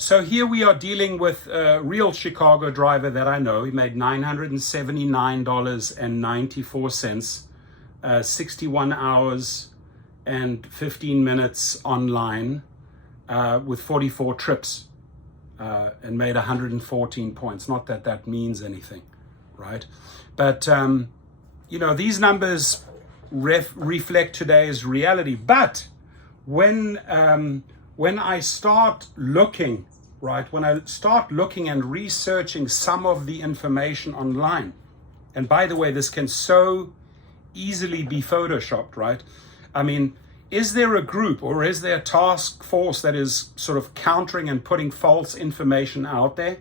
So here we are dealing with a real Chicago driver that I know. He made $979.94, 61 hours and 15 minutes online with 44 trips and made 114 points. Not that that means anything, right? But, you know, these numbers reflect today's reality. But when I start looking, right, when I start looking and researching some of the information online, and by the way, this can so easily be photoshopped, right? I mean, is there a group or is there a task force that is sort of countering and putting false information out there?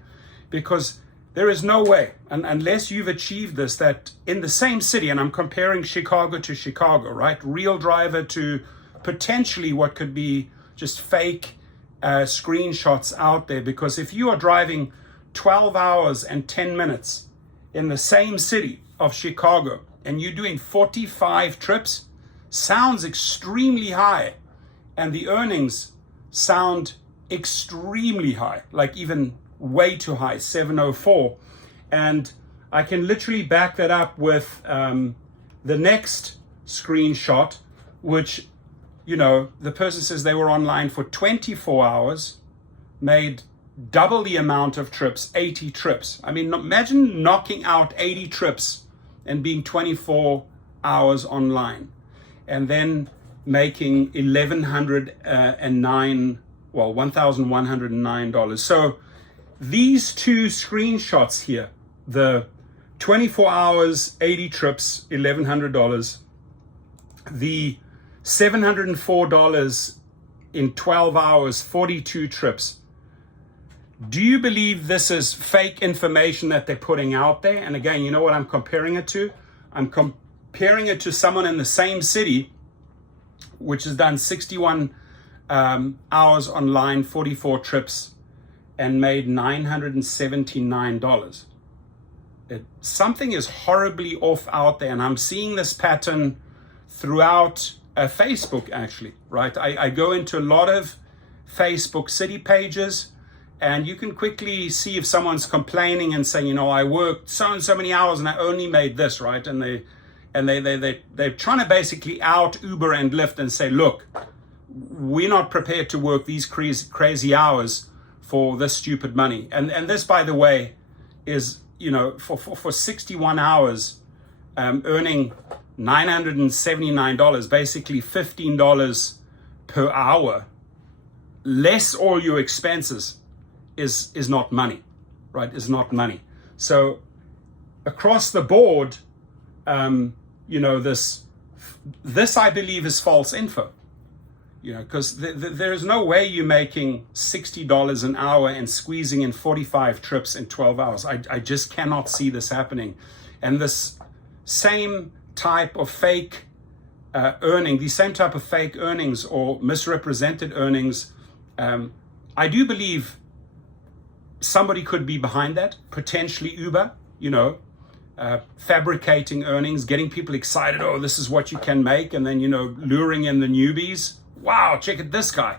Because there is no way, unless you've achieved this, that in the same city, and I'm comparing Chicago to Chicago, right? Real driver to potentially what could be just fake screenshots out there. Because if you are driving 12 hours and 10 minutes in the same city of Chicago and you're doing 45 trips, sounds extremely high. And the earnings sound extremely high, like even way too high, 704. And I can literally back that up with the next screenshot, which, you know, the person says they were online for 24 hours, made double the amount of trips, 80 trips. I mean, imagine knocking out 80 trips and being 24 hours online, and then making $1,109. So these two screenshots here, the 24 hours, 80 trips, $1,100, the $704 in 12 hours, 42 trips. Do you believe this is fake information that they're putting out there? And again, you know what I'm comparing it to? I'm comparing it to someone in the same city, which has done 61 hours online, 44 trips, and made $979. Something is horribly off out there, and I'm seeing this pattern throughout Facebook, actually, right? I go into a lot of Facebook city pages, and you can quickly see if someone's complaining and saying, you know, I worked so and so many hours and I only made this, right? And they're trying to basically out Uber and Lyft and say, look, we're not prepared to work these crazy hours for this stupid money. And this, by the way, is, you know, for 61 hours, earning $979, basically $15 per hour, less all your expenses, is not money, right? Is not money. So across the board, you know, this I believe is false info. You know, because there is no way you're making $60 an hour and squeezing in 45 trips in 12 hours. I just cannot see this happening. And this same type of fake these same type of fake earnings or misrepresented earnings, I do believe somebody could be behind that, potentially Uber, you know, fabricating earnings, getting people excited, oh, this is what you can make, and then, you know, luring in the newbies. Wow, check it, this guy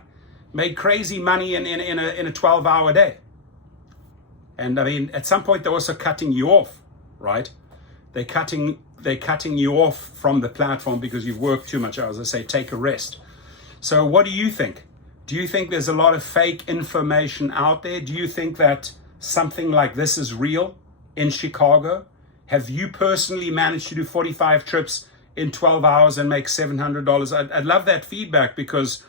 made crazy money in a 12-hour day. And I mean, at some point they're also cutting you off, right? They're cutting you off from the platform because you've worked too much hours. I say, take a rest. So what do you think? Do you think there's a lot of fake information out there? Do you think that something like this is real in Chicago? Have you personally managed to do 45 trips in 12 hours and make $700? I'd love that feedback, because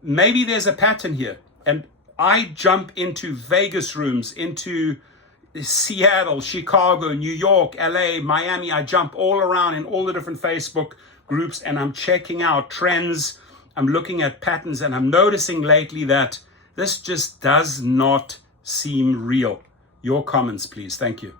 maybe there's a pattern here. And I jump into Vegas rooms, into Seattle, Chicago, New York, LA, Miami. I jump all around in all the different Facebook groups, and I'm checking out trends. I'm looking at patterns, and I'm noticing lately that this just does not seem real. Your comments, please. Thank you.